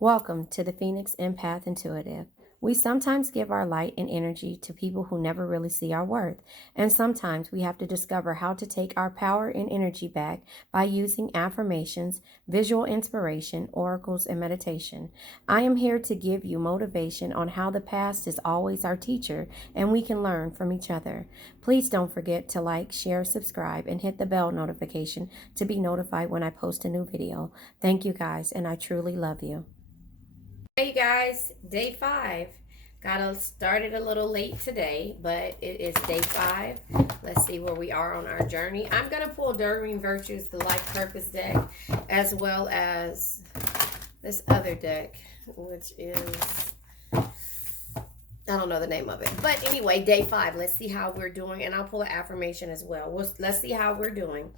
Welcome to the Phoenix Empath Intuitive. We sometimes give our light and energy to people who never really see our worth, and sometimes we have to discover how to take our power and energy back by using affirmations, visual inspiration, oracles, and meditation. I am here to give you motivation on how the past is always our teacher and we can learn from each other. Please don't forget to like, share, subscribe, and hit the bell notification to be notified when I post a new video. Thank you guys, and I truly love you. Hey guys, day 5. Got started a little late today, but it is day 5. Let's see where we are on our journey. I'm going to pull Durring Virtues, the Life Purpose deck, as well as this other deck, which is, I don't know the name of it. But anyway, day 5. Let's see how we're doing. And I'll pull an affirmation as well. Let's see how we're doing.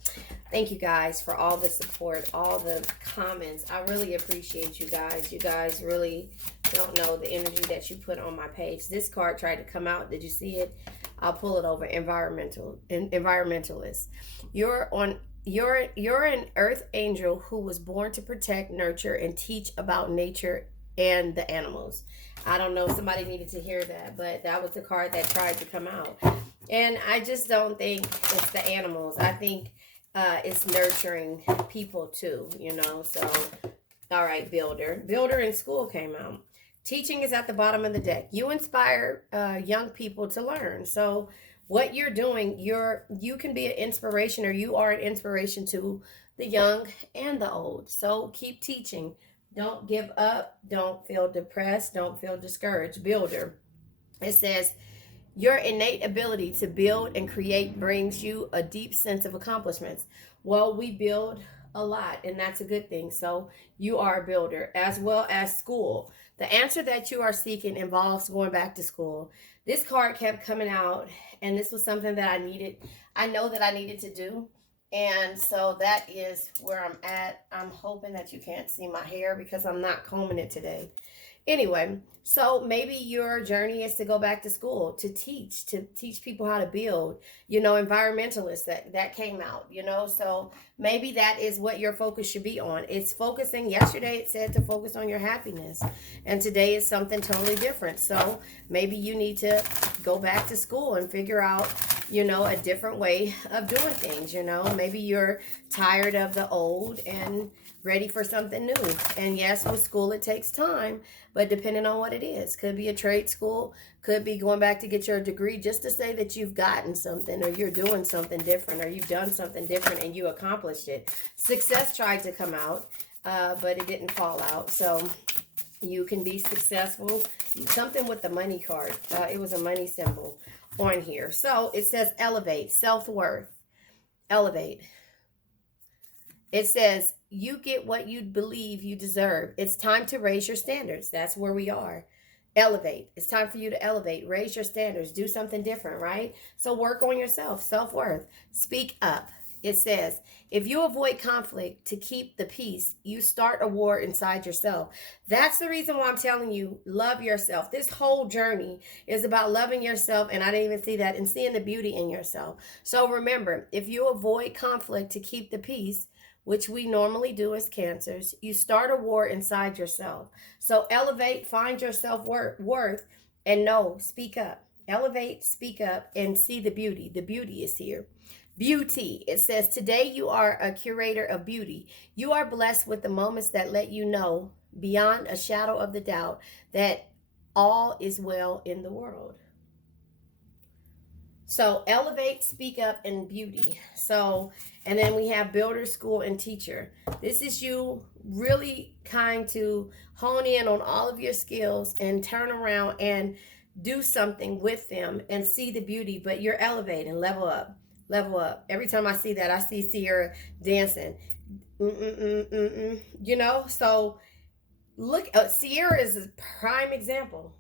Thank you guys for all the support, all the comments. I really appreciate you guys. You guys really don't know the energy that you put on my page. This card tried to come out. Did you see it? I'll pull it over. Environmentalist. You're an earth angel who was born to protect, nurture, and teach about nature and the animals. I don't know if somebody needed to hear that, but that was the card that tried to come out. And I just don't think it's the animals. I think it's nurturing people too, so all right, builder in school came out. Teaching is at the bottom of the deck. You inspire young people to learn. So what you're doing, you can be an inspiration, or you are an inspiration to the young and the old. So keep teaching. Don't give up. Don't feel depressed. Don't feel discouraged. Builder. It says, your innate ability to build and create brings you a deep sense of accomplishments. Well, we build a lot, and that's a good thing. So you are a builder, as well as school. The answer that you are seeking involves going back to school. This card kept coming out, and this was something that I needed. I know that I needed to do. And so that is where I'm at. I'm hoping that you can't see my hair because I'm not combing it today. Anyway, so maybe your journey is to go back to school, to teach people how to build, environmentalists that came out, so maybe that is what your focus should be on. It's focusing. Yesterday it said to focus on your happiness, and today is something totally different. So maybe you need to go back to school and figure out, a different way of doing things. Maybe you're tired of the old and ready for something new. And yes, with school it takes time, but depending on what it is, could be a trade school, could be going back to get your degree just to say that you've gotten something, or you're doing something different, or you've done something different and you accomplished it. Success tried to come out, but it didn't fall out. So you can be successful. Something with the money card. It was a money symbol on here. So it says elevate, self-worth. Elevate. It says you get what you believe you deserve. It's time to raise your standards. That's where we are. Elevate. It's time for you to elevate. Raise your standards. Do something different, right? So work on yourself. Self-worth. Speak up. It says, if you avoid conflict to keep the peace, you start a war inside yourself. That's the reason why I'm telling you, love yourself. This whole journey is about loving yourself, and I didn't even see that, and seeing the beauty in yourself. So remember, if you avoid conflict to keep the peace, which we normally do as Cancers, you start a war inside yourself. So elevate, find your self-worth, and know, speak up. Elevate, speak up, and see the beauty. The beauty is here. Beauty. It says, today you are a curator of beauty. You are blessed with the moments that let you know, beyond a shadow of the doubt, that all is well in the world. So elevate, speak up, and beauty. So, and then we have builder, school, and teacher. This is you really kind to hone in on all of your skills and turn around and do something with them and see the beauty, but you're elevating, level up. Level up. Every time I see that, I see Sierra dancing. So look, Sierra is a prime example.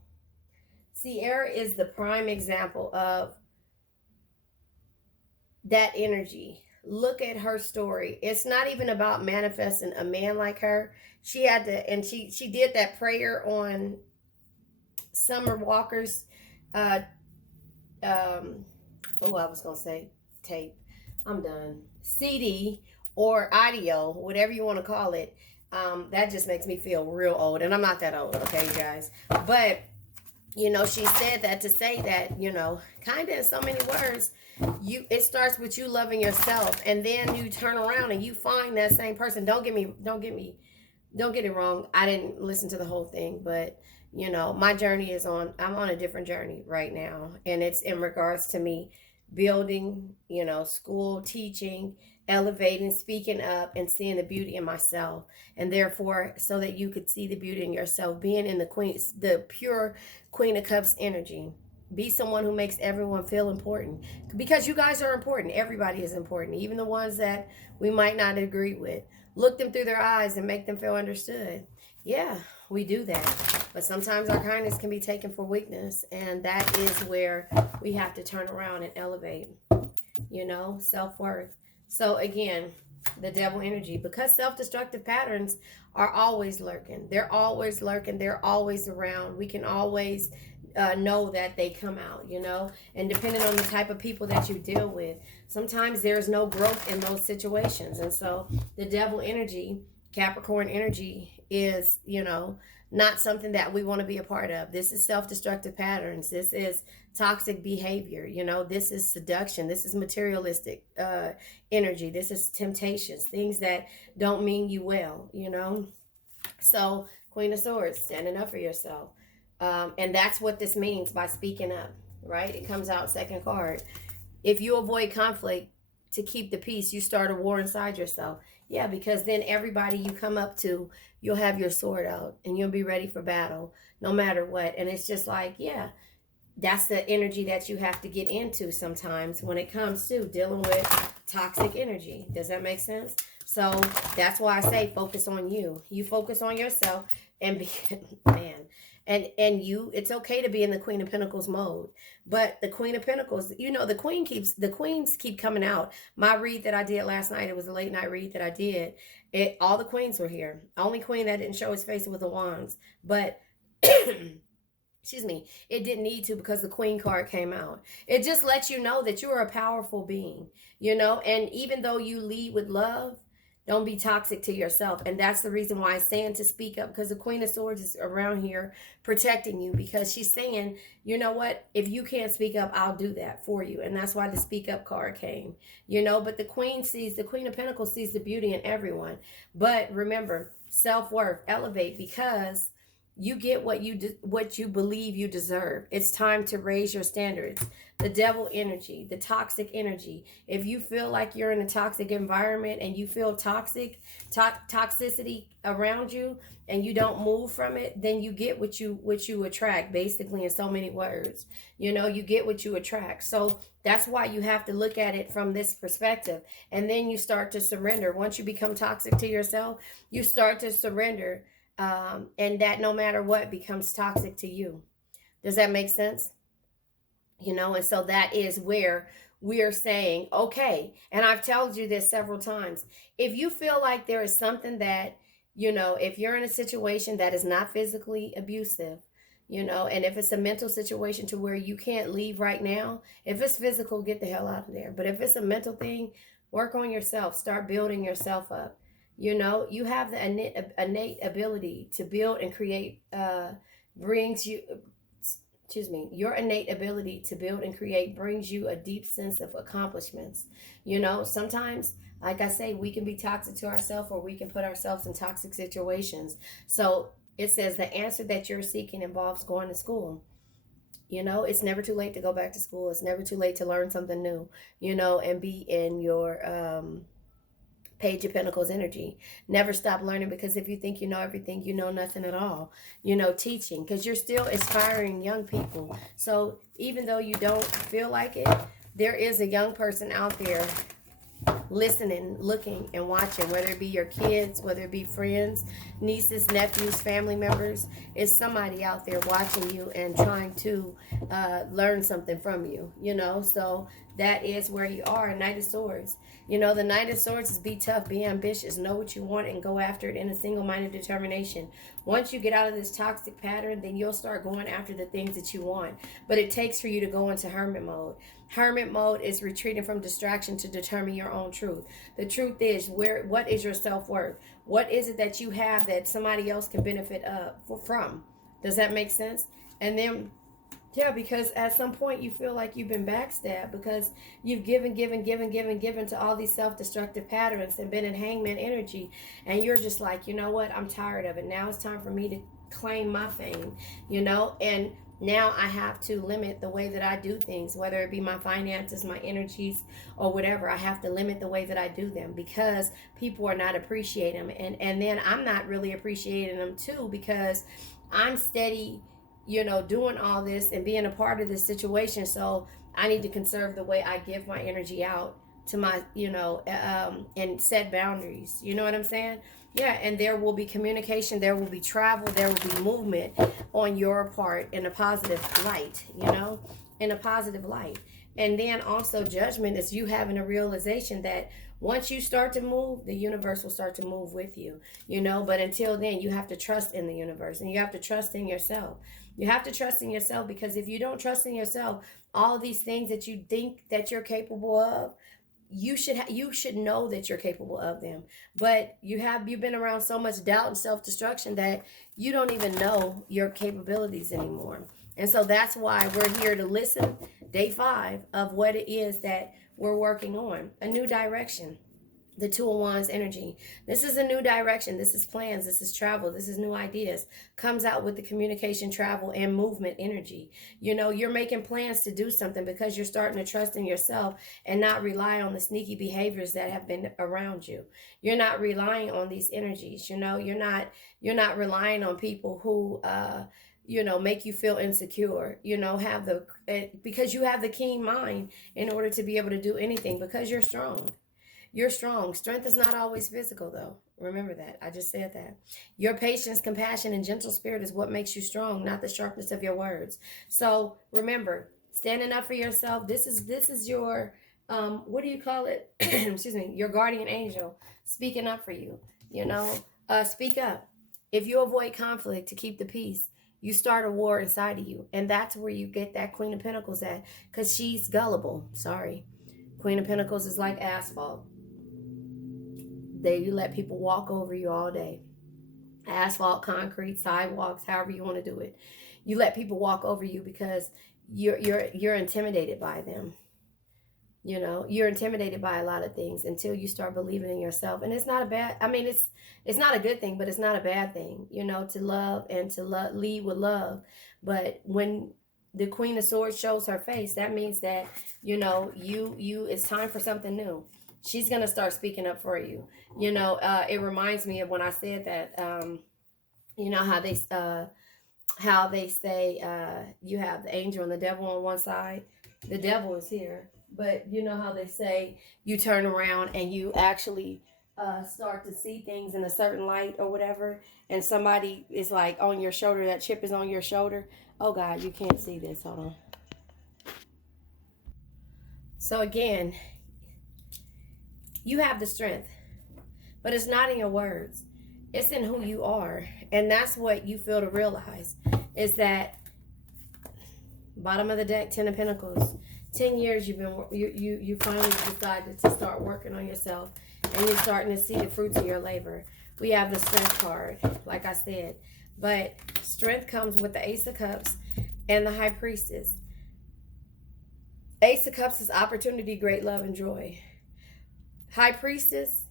Sierra is the prime example of that energy. Look at her story. It's not even about manifesting a man like her. She had to, and she did that prayer on Summer Walker's I was gonna say tape. I'm done. CD or audio, whatever you want to call it. That just makes me feel real old, and I'm not that old, okay, you guys. But she said that to say that, kind of in so many words, it starts with you loving yourself, and then you turn around and you find that same person. Don't get it wrong. I didn't listen to the whole thing, but my journey I'm on a different journey right now, and it's in regards to me building, school, teaching, elevating, speaking up, and seeing the beauty in myself. And therefore, so that you could see the beauty in yourself, being in the pure Queen of Cups energy. Be someone who makes everyone feel important, because you guys are important. Everybody is important, even the ones that we might not agree with. Look them through their eyes and make them feel understood. Yeah, we do that. But sometimes our kindness can be taken for weakness, and that is where we have to turn around and elevate, self-worth. So again, the devil energy, because self-destructive patterns are always lurking. They're always lurking. They're always around. We can always know that they come out, and depending on the type of people that you deal with, sometimes there's no growth in those situations. And so the devil energy, Capricorn energy, is, not something that we want to be a part of. This is self-destructive patterns. This is toxic behavior. This is seduction. This is materialistic energy. This is temptations, things that don't mean you well, So Queen of Swords, standing up for yourself. And that's what this means by speaking up, right? It comes out second card. If you avoid conflict to keep the peace, you start a war inside yourself. Yeah, because then everybody you come up to, you'll have your sword out and you'll be ready for battle no matter what. And it's just like, yeah, that's the energy that you have to get into sometimes when it comes to dealing with toxic energy. Does that make sense? So that's why I say focus on you. You focus on yourself and be, man. And it's okay to be in the Queen of Pentacles mode, but the Queen of Pentacles, the queens keep coming out. My read that I did last night, it was a late night read that I did. All the queens were here. Only queen that didn't show his face was the Wands, but excuse me, it didn't need to, because the Queen card came out. It just lets you know that you are a powerful being, and even though you lead with love, don't be toxic to yourself. And that's the reason why I'm saying to speak up, because the Queen of Swords is around here protecting you, because she's saying, you know what, if you can't speak up, I'll do that for you. And that's why the speak up card came, but the Queen of Pentacles sees the beauty in everyone. But remember, self-worth, elevate, because you get what you believe you deserve. It's time to raise your standards. The devil energy, the toxic energy. If you feel like you're in a toxic environment and you feel toxicity around you and you don't move from it, then you get what you attract, basically, in so many words. You get what you attract. So that's why you have to look at it from this perspective. And then you start to surrender. Once you become toxic to yourself, you start to surrender. And that no matter what becomes toxic to you. Does that make sense? And so that is where we are saying, okay, and I've told you this several times. If you feel like there is something that, if you're in a situation that is not physically abusive, and if it's a mental situation to where you can't leave right now, if it's physical, get the hell out of there. But if it's a mental thing, work on yourself, start building yourself up. You have the innate ability to build and create, your innate ability to build and create brings you a deep sense of accomplishments. Sometimes, like I say, we can be toxic to ourselves, or we can put ourselves in toxic situations. So it says the answer that you're seeking involves going to school. It's never too late to go back to school. It's never too late to learn something new, and be in your, Page of Pentacles energy. Never stop learning, because if you think you know everything, you know nothing at all. Teaching, because you're still inspiring young people. So even though you don't feel like it, there is a young person out there listening, looking, and watching, whether it be your kids, whether it be friends, nieces, nephews, family members. It's somebody out there watching you and trying to learn something from you, So that is where you are. Knight of Swords. You know, the Knight of Swords is be tough, be ambitious, know what you want, and go after it in a single-minded determination. Once you get out of this toxic pattern, then you'll start going after the things that you want. But it takes for you to go into hermit mode. Hermit mode is retreating from distraction to determine your own truth. The truth is, what is your self-worth? What is it that you have that somebody else can benefit from? Does that make sense? And then, yeah, because at some point you feel like you've been backstabbed because you've given to all these self-destructive patterns and been in hangman energy. And you're just like, you know what? I'm tired of it. Now it's time for me to claim my fame, you know? And now I have to limit the way that I do things, whether it be my finances, my energies, or whatever. I have to limit the way that I do them because people are not appreciating them. And then I'm not really appreciating them too because I'm steady, you know, doing all this and being a part of this situation. So I need to conserve the way I give my energy out to my, you know, and set boundaries. You know what I'm saying? Yeah, and there will be communication, there will be travel, there will be movement on your part in a positive light, you know, in a positive light. And then also judgment is you having a realization that once you start to move, the universe will start to move with you, you know. But until then, you have to trust in the universe and you have to trust in yourself. You have to trust in yourself because if you don't trust in yourself, all these things that you think that you're capable of, you should know that you're capable of them. But you've been around so much doubt and self-destruction that you don't even know your capabilities anymore. And so that's why we're here to listen, day 5, of what it is that we're working on. A new direction. The Two of Wands energy. This is a new direction. This is plans. This is travel. This is new ideas. Comes out with the communication, travel, and movement energy. You know, you're making plans to do something because you're starting to trust in yourself and not rely on the sneaky behaviors that have been around you. You're not relying on these energies. You know, you're not relying on people who you know, make you feel insecure, you know, because you have the keen mind in order to be able to do anything because you're strong. You're strong. Strength is not always physical, though. Remember that. I just said that. Your patience, compassion, and gentle spirit is what makes you strong, not the sharpness of your words. So remember, standing up for yourself. This is your what do you call it? Excuse me. Your guardian angel speaking up for you. You know, speak up. If you avoid conflict to keep the peace, you start a war inside of you, and that's where you get that Queen of Pentacles at, because she's gullible. Sorry. Queen of Pentacles is like asphalt. You let people walk over you all day. Asphalt, concrete, sidewalks, however you want to do it. You let people walk over you because you're intimidated by them. You know, you're intimidated by a lot of things until you start believing in yourself. And it's not a bad, I mean, it's not a good thing, but it's not a bad thing, you know, to love and to lead with love. But when the Queen of Swords shows her face, that means that, you know, it's time for something new. She's going to start speaking up for you. You know, it reminds me of when I said that, you know, how they say you have the angel and the devil on one side. The devil is here. But you know how they say you turn around and you actually start to see things in a certain light or whatever. And somebody is like on your shoulder. That chip is on your shoulder. Oh, God, you can't see this. Hold on. So again, you have the strength. But it's not in your words. It's in who you are. And that's what you feel to realize. Is that bottom of the deck, 10 of Pentacles. 10 years you finally decided to start working on yourself. And you're starting to see the fruits of your labor. We have the Strength card, like I said. But strength comes with the Ace of Cups and the High Priestess. Ace of Cups is opportunity, great love, and joy. High Priestess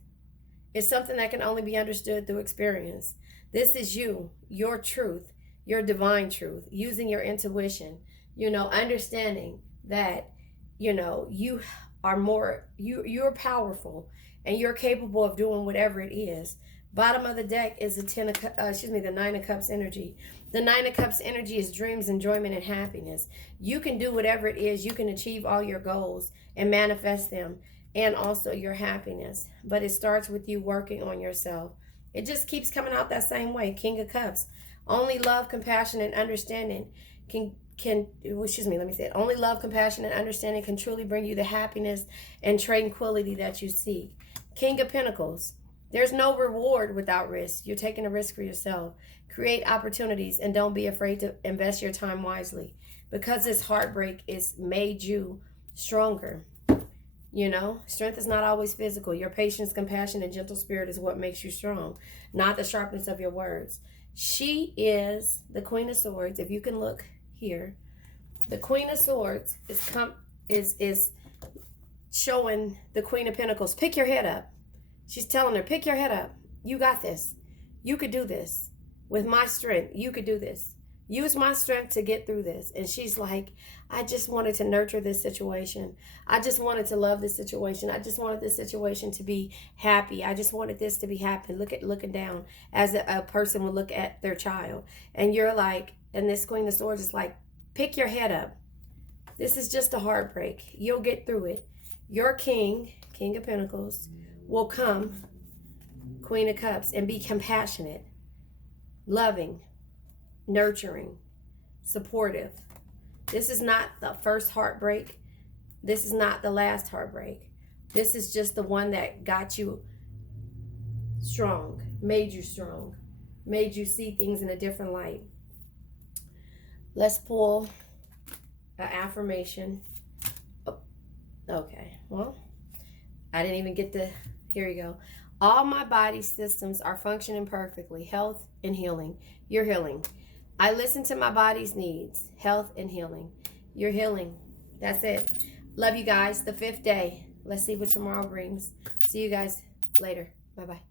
is something that can only be understood through experience. This is you, your truth, your divine truth, using your intuition, you know, understanding that, you know, you are more, you're powerful and you're capable of doing whatever it is. Bottom of the deck is the 9 of Cups energy. The 9 of Cups energy is dreams, enjoyment, and happiness. You can do whatever it is. You can achieve all your goals and manifest them, and also your happiness. But it starts with you working on yourself. It just keeps coming out that same way. King of Cups. Only love, compassion, and understanding only love, compassion, and understanding can truly bring you the happiness and tranquility that you seek. King of Pentacles. There's no reward without risk. You're taking a risk for yourself. Create opportunities and don't be afraid to invest your time wisely. Because this heartbreak is made you stronger. You know, strength is not always physical. Your patience, compassion, and gentle spirit is what makes you strong, not the sharpness of your words. She is the Queen of Swords. If you can look here, the Queen of Swords is showing the Queen of Pentacles. Pick your head up. She's telling her, pick your head up. You got this. You could do this. With my strength, you could do this. Use my strength to get through this. And she's like, I just wanted to nurture this situation. I just wanted to love this situation. I just wanted this situation to be happy. I just wanted this to be happy. Looking down as a person would look at their child. And you're like, and this Queen of Swords is like, pick your head up. This is just a heartbreak. You'll get through it. Your King of Pentacles, will come, Queen of Cups, and be compassionate, loving, nurturing, supportive. This is not the first heartbreak. This is not the last heartbreak. This is just the one that got you strong, made you see things in a different light. Let's pull an affirmation. Oh, okay, well, I didn't even get the, here you go. All my body systems are functioning perfectly. Health and healing. You're healing. I listen to my body's needs. Health and healing. You're healing. That's it. Love you guys. The 5th day. Let's see what tomorrow brings. See you guys later. Bye-bye.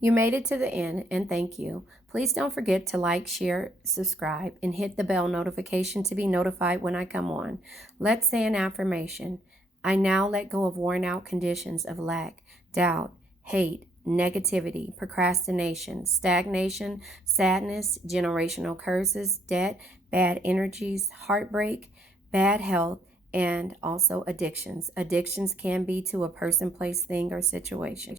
You made it to the end, and thank you. Please don't forget to like, share, subscribe, and hit the bell notification to be notified when I come on. Let's say an affirmation. I now let go of worn out conditions of lack, doubt, hate, negativity, procrastination, stagnation, sadness, generational curses, debt, bad energies, heartbreak, bad health, and also addictions. Addictions can be to a person, place, thing, or situation.